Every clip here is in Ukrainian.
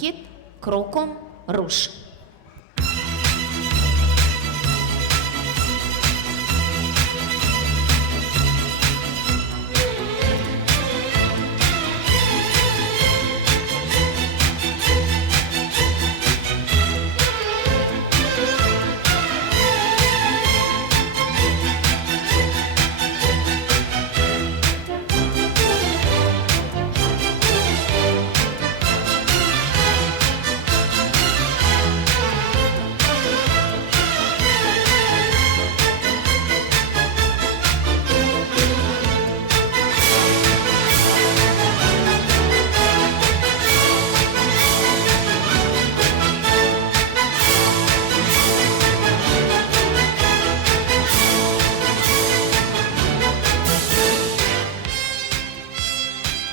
вихід кроком руш.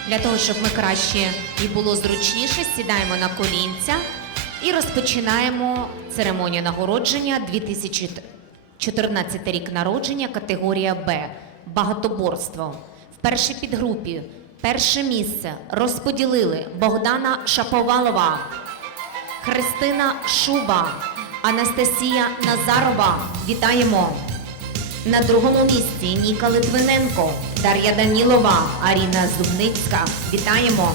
Для того, щоб ми краще і було зручніше, сідаємо на колінця і розпочинаємо церемонію нагородження 2014 рік народження, категорія Б. Багатоборство. В першій підгрупі перше місце розподілили Богдана Шаповалова, Христина Шуба, Анастасія Назарова. Вітаємо! На другому місці Ніка Литвиненко, Дар'я Данілова, Аріна Зубницька. Вітаємо.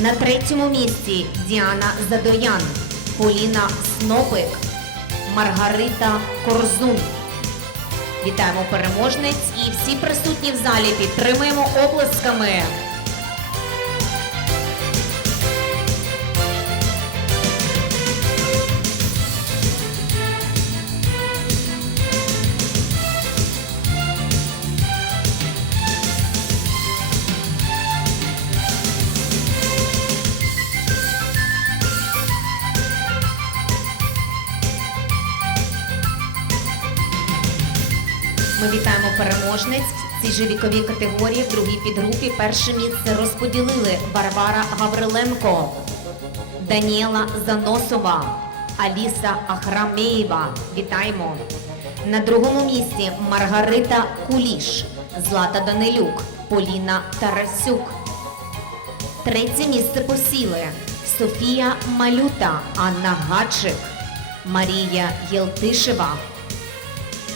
На третьому місці Діана Задоян, Поліна Снопик, Маргарита Корзун. Вітаємо переможниць і всі присутні в залі підтримуємо оплесками. Переможниць в цій же віковій категорії, в другій підгрупі. Перше місце розподілили Варвара Гавриленко, Даніела Заносова, Аліса Ахрамеєва. Вітаємо. На другому місці Маргарита Куліш, Злата Данилюк, Поліна Тарасюк. Третє місце посіли Софія Малюта, Анна Гачик, Марія Єлтишева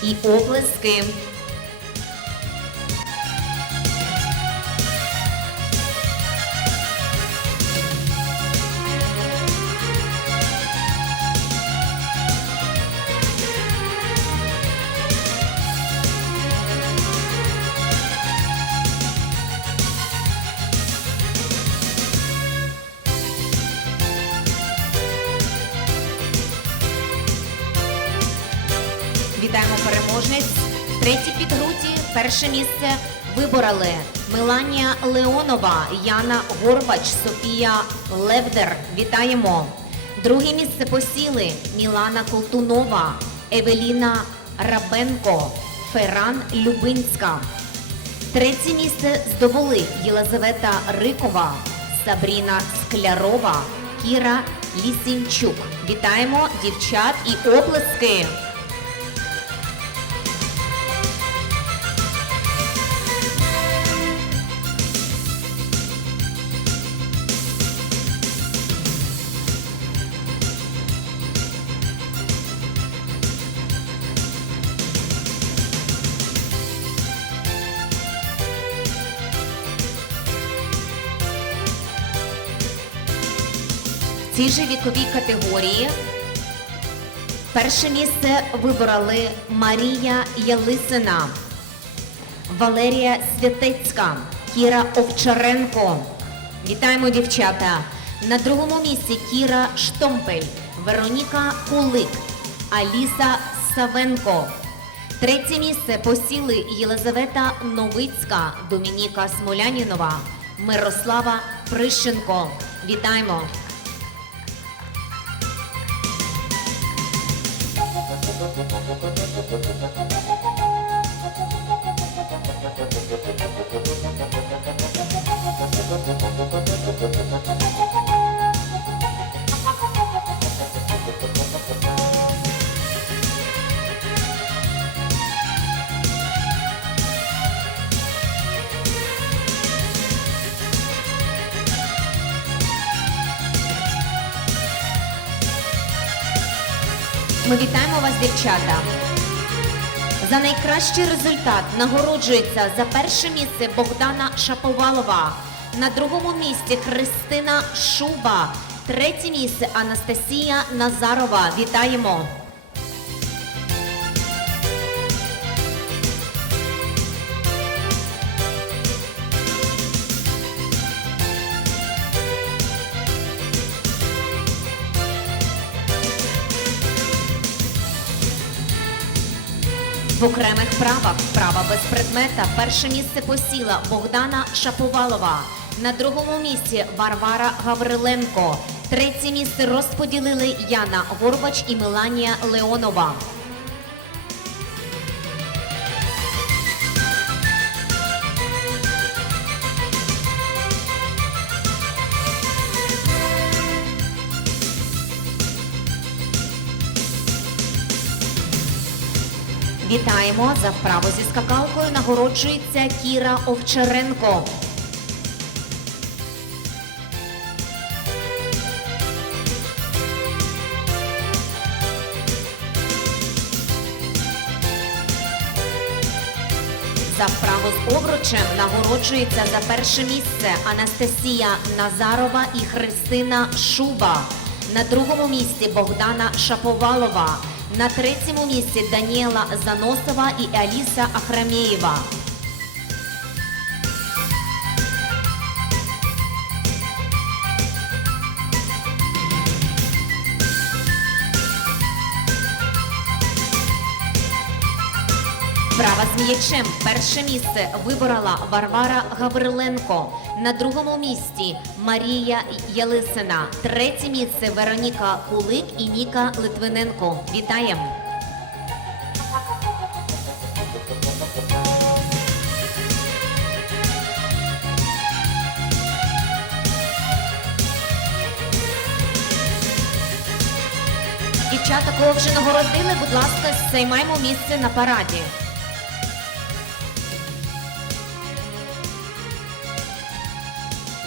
і оплески. Вітаємо переможниць. В третій підгруті перше місце вибороли Меланія Леонова, Яна Горбач, Софія Левдер. Вітаємо. Друге місце посіли Мілана Колтунова, Евеліна Рабенко, Ферран Любинська. Третє місце здобули Єлизавета Рикова, Сабріна Склярова, Кіра Лісінчук. Вітаємо дівчат і оплески. Цій же віковій категорії перше місце вибороли Марія Ялисина, Валерія Святецька, Кіра Овчаренко. Вітаємо, дівчата! На другому місці Кіра Штомпель, Вероніка Кулик, Аліса Савенко. Третє місце посіли Єлизавета Новицька, Домініка Смолянінова, Мирослава Прищенко. Вітаємо! Ми вітаємо вас, дівчата. За найкращий результат нагороджується за перше місце Богдана Шаповалова. На другому місці Христина Шуба. Третє місце Анастасія Назарова. Вітаємо! В окремих правах права без предмета перше місце посіла Богдана Шаповалова. На другому місці Варвара Гавриленко. Третє місце розподілили Яна Горбач і Меланія Леонова. Вітаємо за вправу зі скакалкою. Нагороджується Кіра Овчаренко. За вправу з обручем нагороджується за перше місце Анастасія Назарова і Христина Шуба. На другому місці Богдана Шаповалова. На третьому місці Даніела Заносова і Аліса Ахрамєєва. Права з м'ячем. Перше місце виборола Варвара Гавриленко. На другому місці Марія Ялисина. Третє місце Вероніка Кулик і Ніка Литвиненко. Вітаємо! Дівчата, кого вже нагородили, будь ласка, займаємо місце на параді.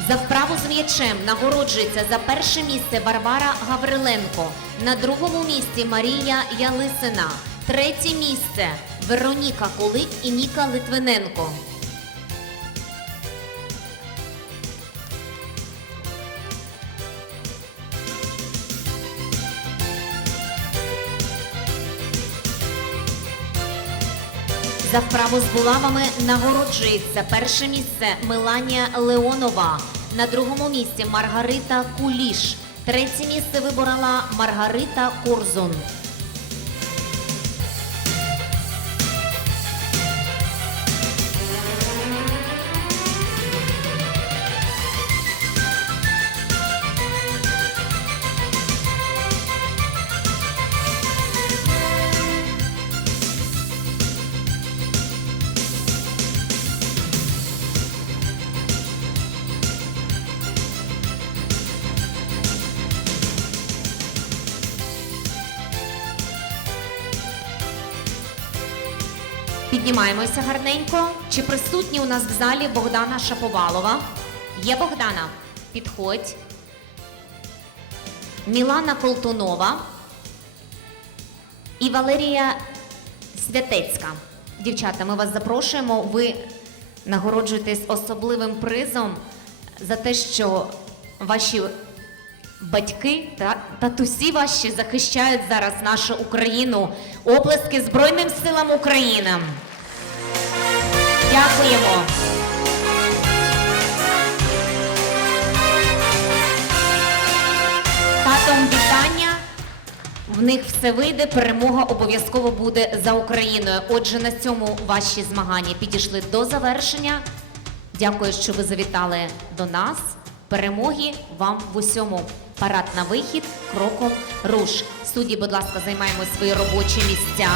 За вправу з м'ячем нагороджується за перше місце Варвара Гавриленко. На другому місці Марія Ялисина. Третє місце Вероніка Кулик і Ніка Литвиненко. За вправу з булавами нагороджується перше місце Меланія Леонова. На другому місці Маргарита Куліш. Третє місце виборола Маргарита Корзун. Піднімаємося гарненько. Чи присутні у нас в залі Богдана Шаповалова? Є Богдана? Підходь. Мілана Колтунова і Валерія Святецька. Дівчата, ми вас запрошуємо. Ви нагороджуєтесь особливим призом за те, що ваші батьки та татусі ваші захищають зараз нашу Україну. Оплески Збройним силам України. Дякуємо. Татом вітання. В них все вийде, перемога обов'язково буде за Україною. Отже, на цьому ваші змагання підійшли до завершення. Дякую, що ви завітали до нас. Перемоги вам в усьому. Парад на вихід кроком руш. Судді, будь ласка, займаємо свої робочі місця.